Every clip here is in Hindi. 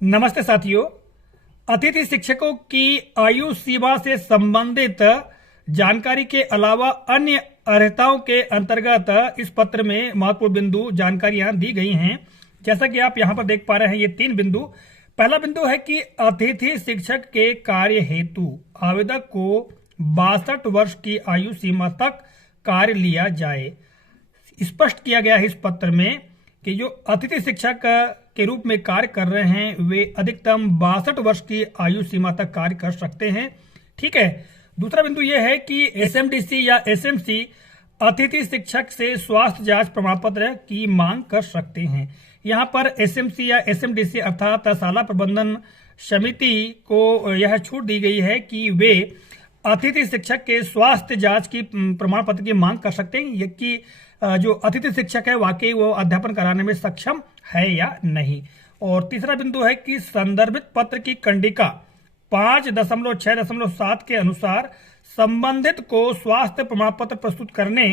नमस्ते साथियों। अतिथि शिक्षकों की आयु सीमा से संबंधित जानकारी के अलावा अन्य अर्हताओं के अंतर्गत इस पत्र में महत्वपूर्ण बिंदु जानकारियां दी गई हैं। जैसा कि आप यहां पर देख पा रहे हैं, ये 3 बिंदु। पहला बिंदु है कि अतिथि शिक्षक के कार्य हेतु आवेदक को 62 वर्ष की आयु सीमा तक कार्य लिया जाए। स्पष्ट किया गया है इस पत्र में कि जो अतिथि शिक्षक के रूप में कार्य कर रहे हैं वे अधिकतम 62 वर्ष की आयु सीमा तक कार्य कर सकते हैं। ठीक है। दूसरा बिंदु यह है कि एसएमडीसी या एसएमसी अतिथि शिक्षक से स्वास्थ्य जांच प्रमाण पत्र की मांग कर सकते हैं। यहाँ पर एसएमसी या एसएमडीसी अर्थात शाला प्रबंधन समिति को यह छूट दी गई है कि वे अतिथि शिक्षक के स्वास्थ्य जांच की प्रमाण पत्र की मांग कर सकते हैं, ये कि जो अतिथि शिक्षक है वाकई वो अध्यापन कराने में सक्षम है या नहीं। और तीसरा बिंदु है कि संदर्भित पत्र की कंडिका 5.6.7 के अनुसार संबंधित को स्वास्थ्य प्रमाण पत्र प्रस्तुत करने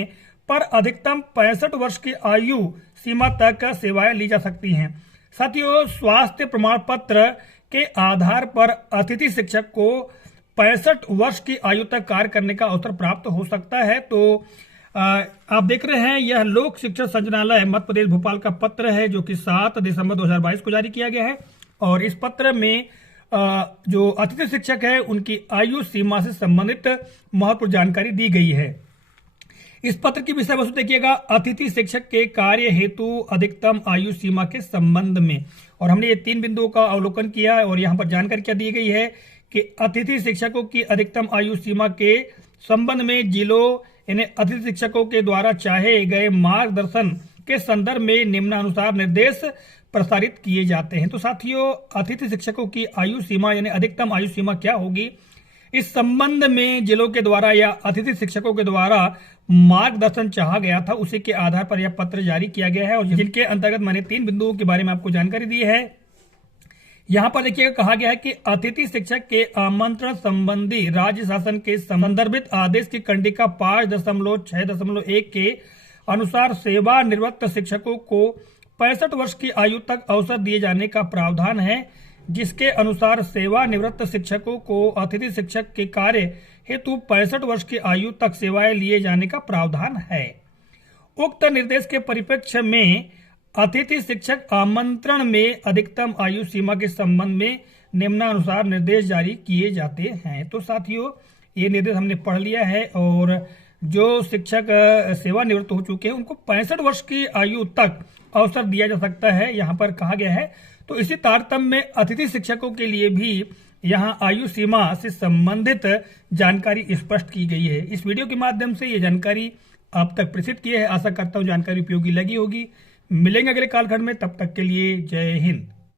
पर अधिकतम 65 वर्ष की आयु सीमा तक सेवाएं ली जा सकती हैं। साथियों, स्वास्थ्य प्रमाण पत्र के आधार पर अतिथि शिक्षक को 65 वर्ष की आयु तक कार्य करने का अवसर प्राप्त हो सकता है। तो आप देख रहे हैं, यह लोक शिक्षण संचालनालय मध्य प्रदेश भोपाल का पत्र है जो कि 7 दिसंबर 2022 को जारी किया गया है। और इस पत्र में जो अतिथि शिक्षक है उनकी आयु सीमा से संबंधित महत्वपूर्ण जानकारी दी गई है। इस पत्र की विषय वस्तु देखिएगा, अतिथि शिक्षक के कार्य हेतु अधिकतम आयु सीमा के संबंध में। और हमने ये 3 बिंदुओं का अवलोकन किया और यहाँ पर जानकारी क्या दी गई है कि अतिथि शिक्षकों की अधिकतम आयु सीमा के संबंध में जिलों इन्हें अतिथि शिक्षकों के द्वारा चाहे गए मार्गदर्शन के संदर्भ में निम्नानुसार निर्देश प्रसारित किए जाते हैं। तो साथियों, अतिथि शिक्षकों की आयु सीमा यानी अधिकतम आयु सीमा क्या होगी, इस संबंध में जिलों के द्वारा या अतिथि शिक्षकों के द्वारा मार्गदर्शन चाहा गया था, उसी के आधार पर यह पत्र जारी किया गया है। और जिनके अंतर्गत मैंने 3 बिंदुओं के बारे में आपको जानकारी दी है। यहाँ पर देखिएगा, कहा गया है कि अतिथि शिक्षक के आमंत्रण संबंधी राज्य शासन के संदर्भित आदेश की कंडिका 5.6.1 के अनुसार सेवानिवृत्त शिक्षकों को 65 वर्ष की आयु तक अवसर दिए जाने का प्रावधान है, जिसके अनुसार सेवानिवृत्त शिक्षकों को अतिथि शिक्षक के कार्य हेतु 65 वर्ष की आयु तक सेवाएं लिए जाने का प्रावधान है। उक्त निर्देश के परिप्रेक्ष्य में अतिथि शिक्षक आमंत्रण में अधिकतम आयु सीमा के संबंध में निम्नानुसार निर्देश जारी किए जाते हैं। तो साथियों, ये निर्देश हमने पढ़ लिया है और जो शिक्षक सेवानिवृत्त हो चुके हैं उनको 65 वर्ष की आयु तक अवसर दिया जा सकता है, यहाँ पर कहा गया है। तो इसी तारतम्य में अतिथि शिक्षकों के लिए भी यहाँ आयु सीमा से संबंधित जानकारी स्पष्ट की गई है। इस वीडियो के माध्यम से ये जानकारी आप तक प्रेषित की है। आशा करता हूँ जानकारी उपयोगी लगी होगी। मिलेंगे अगले कालखंड में, तब तक के लिए जय हिंद।